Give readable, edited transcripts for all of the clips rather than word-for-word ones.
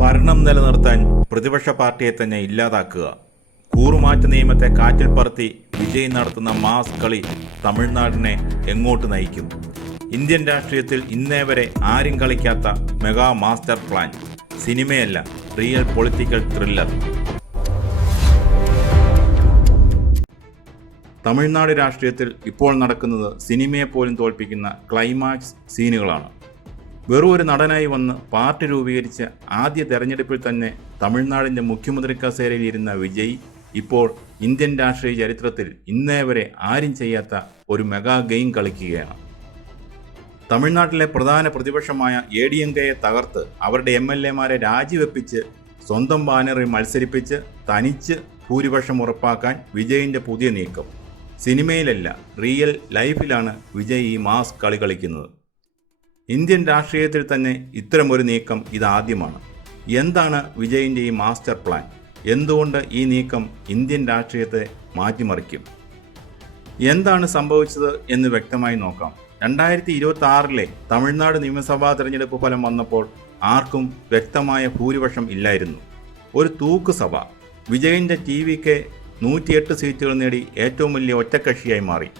ഭരണം നിലനിർത്താൻ പ്രതിപക്ഷ പാർട്ടിയെ തന്നെ ഇല്ലാതാക്കുക. കൂറുമാറ്റ നിയമത്തെ കാറ്റിൽ പറത്തി വിജയ് നടത്തുന്ന മാസ് കളി തമിഴ്നാടിനെ എങ്ങോട്ട് നയിക്കും? ഇന്ത്യൻ രാഷ്ട്രീയത്തിൽ ഇന്നേ വരെ ആരും കളിക്കാത്ത മെഗാ മാസ്റ്റർ പ്ലാൻ. സിനിമയല്ല, റിയൽ പൊളിറ്റിക്കൽ ത്രില്ലർ. തമിഴ്നാട് രാഷ്ട്രീയത്തിൽ ഇപ്പോൾ നടക്കുന്നത് സിനിമയെ പോലും തോൽപ്പിക്കുന്ന ക്ലൈമാക്സ് സീനുകളാണ്. വെറും ഒരു നടനായി വന്ന് പാർട്ടി രൂപീകരിച്ച ആദ്യ തെരഞ്ഞെടുപ്പിൽ തന്നെ തമിഴ്നാടിൻ്റെ മുഖ്യമന്ത്രി കസേരയിൽ ഇരുന്ന വിജയ് ഇപ്പോൾ ഇന്ത്യൻ രാഷ്ട്രീയ ചരിത്രത്തിൽ ഇന്നേ വരെ ആരും ചെയ്യാത്ത ഒരു മെഗാ ഗെയിം കളിക്കുകയാണ്. തമിഴ്നാട്ടിലെ പ്രധാന പ്രതിപക്ഷമായ ADMKയെ തകർത്ത് അവരുടെ MLA മാരെ രാജിവെപ്പിച്ച് സ്വന്തം ബാനറിൽ മത്സരിപ്പിച്ച് തനിച്ച് ഭൂരിപക്ഷം ഉറപ്പാക്കാൻ വിജയിൻ്റെ പുതിയ നീക്കം. സിനിമയിലല്ല, റിയൽ ലൈഫിലാണ് വിജയ് ഈ മാസ് കളി കളിക്കുന്നത്. ഇന്ത്യൻ രാഷ്ട്രീയത്തിൽ തന്നെ ഇത്തരമൊരു നീക്കം ഇതാദ്യമാണ്. എന്താണ് വിജയിൻ്റെ ഈ മാസ്റ്റർ പ്ലാൻ? എന്തുകൊണ്ട് ഈ നീക്കം ഇന്ത്യൻ രാഷ്ട്രീയത്തെ മാറ്റിമറിക്കും? എന്താണ് സംഭവിച്ചത് എന്ന് വ്യക്തമായി നോക്കാം. 2026 തമിഴ്നാട് നിയമസഭാ തെരഞ്ഞെടുപ്പ് ഫലം വന്നപ്പോൾ ആർക്കും വ്യക്തമായ ഭൂരിപക്ഷം ഇല്ലായിരുന്നു. ഒരു തൂക്ക് സഭ. വിജയിൻ്റെ TVK 108 സീറ്റുകൾ നേടി ഏറ്റവും വലിയ ഒറ്റക്കക്ഷിയായി മാറി.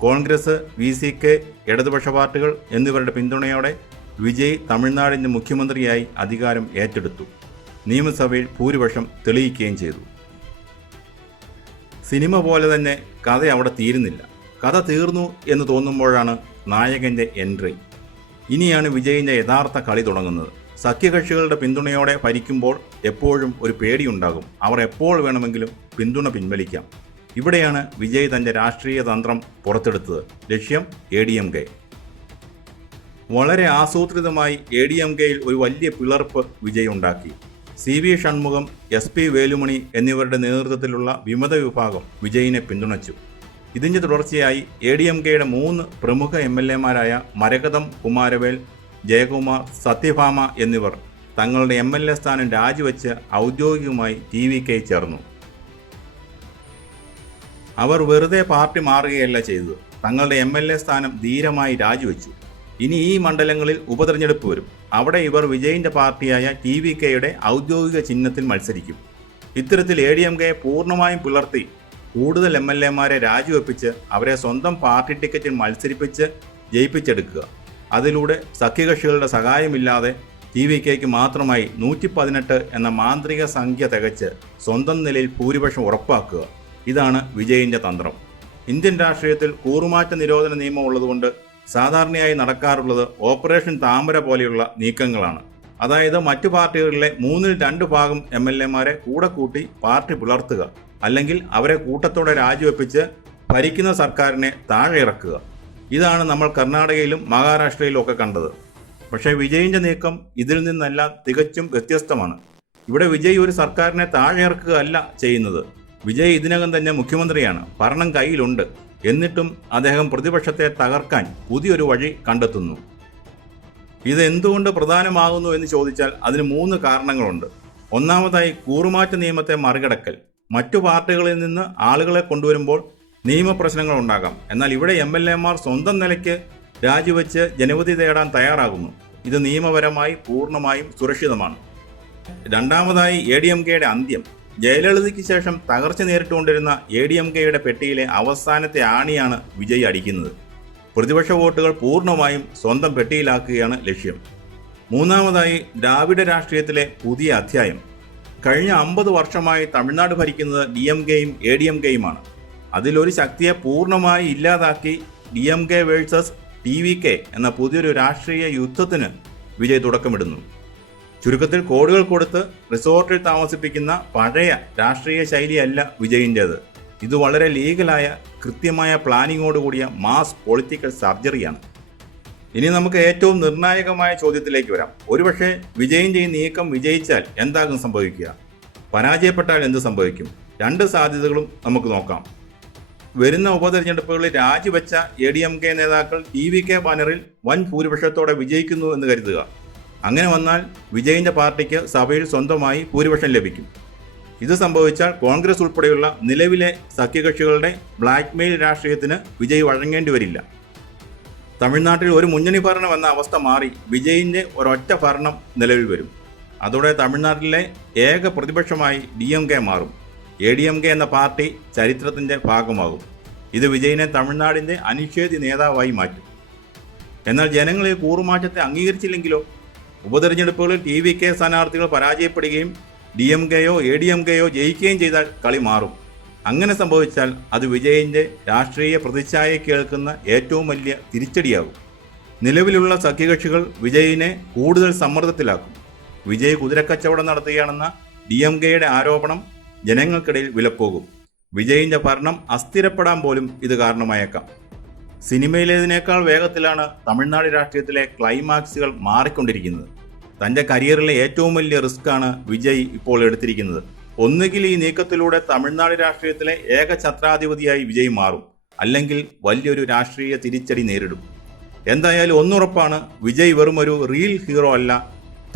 കോൺഗ്രസ്, VCK, ഇടതുപക്ഷ പാർട്ടികൾ എന്നിവരുടെ പിന്തുണയോടെ വിജയ് തമിഴ്നാടിൻ്റെ മുഖ്യമന്ത്രിയായി അധികാരം ഏറ്റെടുത്തു. നിയമസഭയിൽ ഭൂരിപക്ഷം തെളിയിക്കുകയും ചെയ്തു. സിനിമ പോലെ തന്നെ കഥ അവിടെ തീരുന്നില്ല. കഥ തീർന്നു എന്ന് തോന്നുമ്പോഴാണ് നായകൻ്റെ എൻട്രി. ഇനിയാണ് വിജയിൻ്റെ യഥാർത്ഥ കളി തുടങ്ങുന്നത്. സഖ്യകക്ഷികളുടെ പിന്തുണയോടെ ഭരിക്കുമ്പോൾ എപ്പോഴും ഒരു പേടിയുണ്ടാകും. അവർ എപ്പോൾ വേണമെങ്കിലും പിന്തുണ പിൻവലിക്കാം. ഇവിടെയാണ് വിജയ് തൻ്റെ രാഷ്ട്രീയ തന്ത്രം പുറത്തെടുത്തത്. ലക്ഷ്യം ADMK. വളരെ ആസൂത്രിതമായി ADMKയിൽ ഒരു വലിയ പിളർപ്പ് വിജയ് ഉണ്ടാക്കി. CV ഷൺമുഖം, SP വേലുമണി എന്നിവരുടെ നേതൃത്വത്തിലുള്ള വിമത വിഭാഗം വിജയിനെ പിന്തുണച്ചു. ഇതിൻ്റെ തുടർച്ചയായി ADMKയുടെ 3 പ്രമുഖ MLA മാരായ മരകതം കുമാരവേൽ, ജയകുമാർ, സത്യഭാമ എന്നിവർ തങ്ങളുടെ MLA സ്ഥാനം രാജിവെച്ച് ഔദ്യോഗികമായി TVK ചേർന്നു. അവർ വെറുതെ പാർട്ടി മാറുകയല്ല ചെയ്തത്, തങ്ങളുടെ MLA സ്ഥാനം ധീരമായി രാജിവെച്ചു. ഇനി ഈ മണ്ഡലങ്ങളിൽ ഉപതെരഞ്ഞെടുപ്പ് വരും. അവിടെ ഇവർ വിജയിൻ്റെ പാർട്ടിയായ TVKയുടെ ഔദ്യോഗിക ചിഹ്നത്തിൽ മത്സരിക്കും. ഇത്തരത്തിൽ ADMKയെ പൂർണ്ണമായും പിളർത്തി കൂടുതൽ MLA മാരെ രാജിവെപ്പിച്ച് അവരെ സ്വന്തം പാർട്ടി ടിക്കറ്റിൽ മത്സരിപ്പിച്ച് ജയിപ്പിച്ചെടുക്കുക. അതിലൂടെ സഖ്യകക്ഷികളുടെ സഹായമില്ലാതെ TVKയ്ക്ക് മാത്രമായി 118 എന്ന മാന്ത്രിക സംഖ്യ തികച്ച് സ്വന്തം നിലയിൽ ഭൂരിപക്ഷം ഉറപ്പാക്കുക. ഇതാണ് വിജയിൻ്റെ തന്ത്രം. ഇന്ത്യൻ രാഷ്ട്രീയത്തിൽ കൂറുമാറ്റ നിരോധന നിയമം ഉള്ളതുകൊണ്ട് സാധാരണയായി നടക്കാറുള്ളത് ഓപ്പറേഷൻ താമര പോലെയുള്ള നീക്കങ്ങളാണ്. അതായത് മറ്റു പാർട്ടികളിലെ 2/3 ഭാഗം MLA മാരെ കൂടെ കൂട്ടി പാർട്ടി പിളർത്തുക, അല്ലെങ്കിൽ അവരെ കൂട്ടത്തോടെ രാജിവെപ്പിച്ച് ഭരിക്കുന്ന സർക്കാരിനെ താഴെ ഇറക്കുക. ഇതാണ് നമ്മൾ കർണാടകയിലും മഹാരാഷ്ട്രയിലും ഒക്കെ കണ്ടത്. പക്ഷേ വിജയിൻ്റെ നീക്കം ഇതിൽ നിന്നെല്ലാം തികച്ചും വ്യത്യസ്തമാണ്. ഇവിടെ വിജയ് ഒരു സർക്കാരിനെ താഴെ ഇറക്കുക അല്ല ചെയ്യുന്നത്. വിജയ് ഇതിനകം തന്നെ മുഖ്യമന്ത്രിയാണ്, ഭരണം കയ്യിലുണ്ട്. എന്നിട്ടും അദ്ദേഹം പ്രതിപക്ഷത്തെ തകർക്കാൻ പുതിയൊരു വഴി കണ്ടെത്തുന്നു. ഇത് എന്തുകൊണ്ട് പ്രധാനമാകുന്നു എന്ന് ചോദിച്ചാൽ അതിന് 3 കാരണങ്ങളുണ്ട്. ഒന്നാമതായി, കൂറുമാറ്റ നിയമത്തെ മറികടക്കൽ. മറ്റു പാർട്ടികളിൽ നിന്ന് ആളുകളെ കൊണ്ടുവരുമ്പോൾ നിയമപ്രശ്നങ്ങൾ ഉണ്ടാകാം. എന്നാൽ ഇവിടെ MLA മാർ സ്വന്തം നിലയ്ക്ക് രാജിവെച്ച് ജനവിധി തേടാൻ തയ്യാറാകുന്നു. ഇത് നിയമപരമായി പൂർണ്ണമായും സുരക്ഷിതമാണ്. രണ്ടാമതായി, ADMKയുടെ അന്ത്യം. ജയലളിതയ്ക്ക് ശേഷം തകർച്ച നേരിട്ടുകൊണ്ടിരുന്ന ADMKയുടെ പെട്ടിയിലെ അവസാനത്തെ ആണിയാണ് വിജയ് അടിക്കുന്നത്. പ്രതിപക്ഷ വോട്ടുകൾ പൂർണ്ണമായും സ്വന്തം പെട്ടിയിലാക്കുകയാണ് ലക്ഷ്യം. മൂന്നാമതായി, ദ്രാവിഡ രാഷ്ട്രീയത്തിലെ പുതിയ അധ്യായം. കഴിഞ്ഞ 50 വർഷമായി തമിഴ്നാട് ഭരിക്കുന്നത് DMKയും ADMKയുമാണ്. അതിലൊരു ശക്തിയെ പൂർണ്ണമായി ഇല്ലാതാക്കി DMK വേഴ്സസ് TVK എന്ന പുതിയൊരു രാഷ്ട്രീയ യുദ്ധത്തിന് വിജയ് തുടക്കമിടുന്നു. ചുരുക്കത്തിൽ, കോടികൾ കൊടുത്ത് റിസോർട്ടിൽ താമസിപ്പിക്കുന്ന പഴയ രാഷ്ട്രീയ ശൈലിയല്ല വിജയിൻ്റേത്. ഇത് വളരെ ലീഗലായ, കൃത്യമായ പ്ലാനിങ്ങോടുകൂടിയ മാസ് പൊളിറ്റിക്കൽ സർജറിയാണ്. ഇനി നമുക്ക് ഏറ്റവും നിർണായകമായ ചോദ്യത്തിലേക്ക് വരാം. ഒരുപക്ഷെ വിജയിൻ്റെ ഈ നീക്കം വിജയിച്ചാൽ എന്താകും സംഭവിക്കുക? പരാജയപ്പെട്ടാൽ എന്ത് സംഭവിക്കും? 2 സാധ്യതകളും നമുക്ക് നോക്കാം. വരുന്ന ഉപതെരഞ്ഞെടുപ്പുകളിൽ രാജിവെച്ച ADMK നേതാക്കൾ TVK ബാനറിൽ വൻ ഭൂരിപക്ഷത്തോടെ വിജയിക്കുന്നു എന്ന് കരുതുക. അങ്ങനെ വന്നാൽ വിജയിൻ്റെ പാർട്ടിക്ക് സഭയിൽ സ്വന്തമായി ഭൂരിപക്ഷം ലഭിക്കും. ഇത് സംഭവിച്ചാൽ കോൺഗ്രസ് ഉൾപ്പെടെയുള്ള നിലവിലെ സഖ്യകക്ഷികളുടെ ബ്ലാക്ക്മെയിൽ രാഷ്ട്രീയത്തിന് വിജയ് വഴങ്ങേണ്ടി വരില്ല. തമിഴ്നാട്ടിൽ ഒരു മുന്നണി ഭരണം എന്ന അവസ്ഥ മാറി വിജയിൻ്റെ ഒരൊറ്റ ഭരണം നിലവിൽ വരും. അതോടെ തമിഴ്നാട്ടിലെ ഏക പ്രതിപക്ഷമായി DMK മാറും. ADMK എന്ന പാർട്ടി ചരിത്രത്തിൻ്റെ ഭാഗമാകും. ഇത് വിജയിനെ തമിഴ്നാടിൻ്റെ അനിഷേധ്യ നേതാവായി മാറ്റും. എന്നാൽ ജനങ്ങൾ ഈ കൂറുമാറ്റത്തെ അംഗീകരിച്ചില്ലെങ്കിലോ? ഉപതെരഞ്ഞെടുപ്പുകളിൽ TVK സ്ഥാനാർത്ഥികൾ പരാജയപ്പെടുകയും DMKയോ ADMKയോ ജയിക്കുകയും ചെയ്താൽ കളി മാറും. അങ്ങനെ സംഭവിച്ചാൽ അത് വിജയിൻ്റെ രാഷ്ട്രീയ പ്രതിച്ഛായയെ കേൾക്കുന്ന ഏറ്റവും വലിയ തിരിച്ചടിയാകും. നിലവിലുള്ള സഖ്യകക്ഷികൾ വിജയിനെ കൂടുതൽ സമ്മർദ്ദത്തിലാക്കും. വിജയ് കുതിരക്കച്ചവടം നടത്തുകയാണെന്ന DMKയുടെ ആരോപണം ജനങ്ങൾക്കിടയിൽ വിലപ്പോകും. വിജയിൻ്റെ ഭരണം അസ്ഥിരപ്പെടാൻ പോലും ഇത് കാരണമായേക്കാം. സിനിമയിലേതിനേക്കാൾ വേഗത്തിലാണ് തമിഴ്നാട് രാഷ്ട്രീയത്തിലെ ക്ലൈമാക്സുകൾ മാറിക്കൊണ്ടിരിക്കുന്നത്. തൻ്റെ കരിയറിലെ ഏറ്റവും വലിയ റിസ്ക്കാണ് വിജയ് ഇപ്പോൾ എടുത്തിരിക്കുന്നത്. ഒന്നുകിൽ ഈ നീക്കത്തിലൂടെ തമിഴ്നാട് രാഷ്ട്രീയത്തിലെ ഏക ഛത്രാധിപതിയായി വിജയ് മാറും, അല്ലെങ്കിൽ വലിയൊരു രാഷ്ട്രീയ തിരിച്ചടി നേരിടും. എന്തായാലും ഒന്നുറപ്പാണ്, വിജയ് വെറും ഒരു റിയൽ ഹീറോ അല്ല,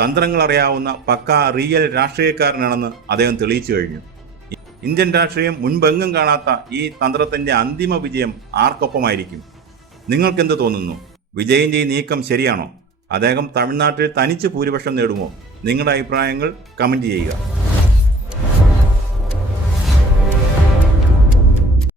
തന്ത്രങ്ങൾ അറിയാവുന്ന പക്കാ റിയൽ രാഷ്ട്രീയക്കാരനാണെന്ന് അദ്ദേഹം തെളിയിച്ചു കഴിഞ്ഞു. ഇന്ത്യൻ രാഷ്ട്രീയം മുൻപെങ്ങും കാണാത്ത ഈ തന്ത്രത്തിൻ്റെ അന്തിമ വിജയം ആർക്കൊപ്പമായിരിക്കും? നിങ്ങൾക്കെന്ത് തോന്നുന്നു? വിജയിൻ്റെ ഈ നീക്കം ശരിയാണോ? അദ്ദേഹം തമിഴ്നാട്ടിൽ തനിച്ച് ഭൂരിപക്ഷം നേടുമോ? നിങ്ങളുടെ അഭിപ്രായങ്ങൾ കമൻറ്റ് ചെയ്യുക.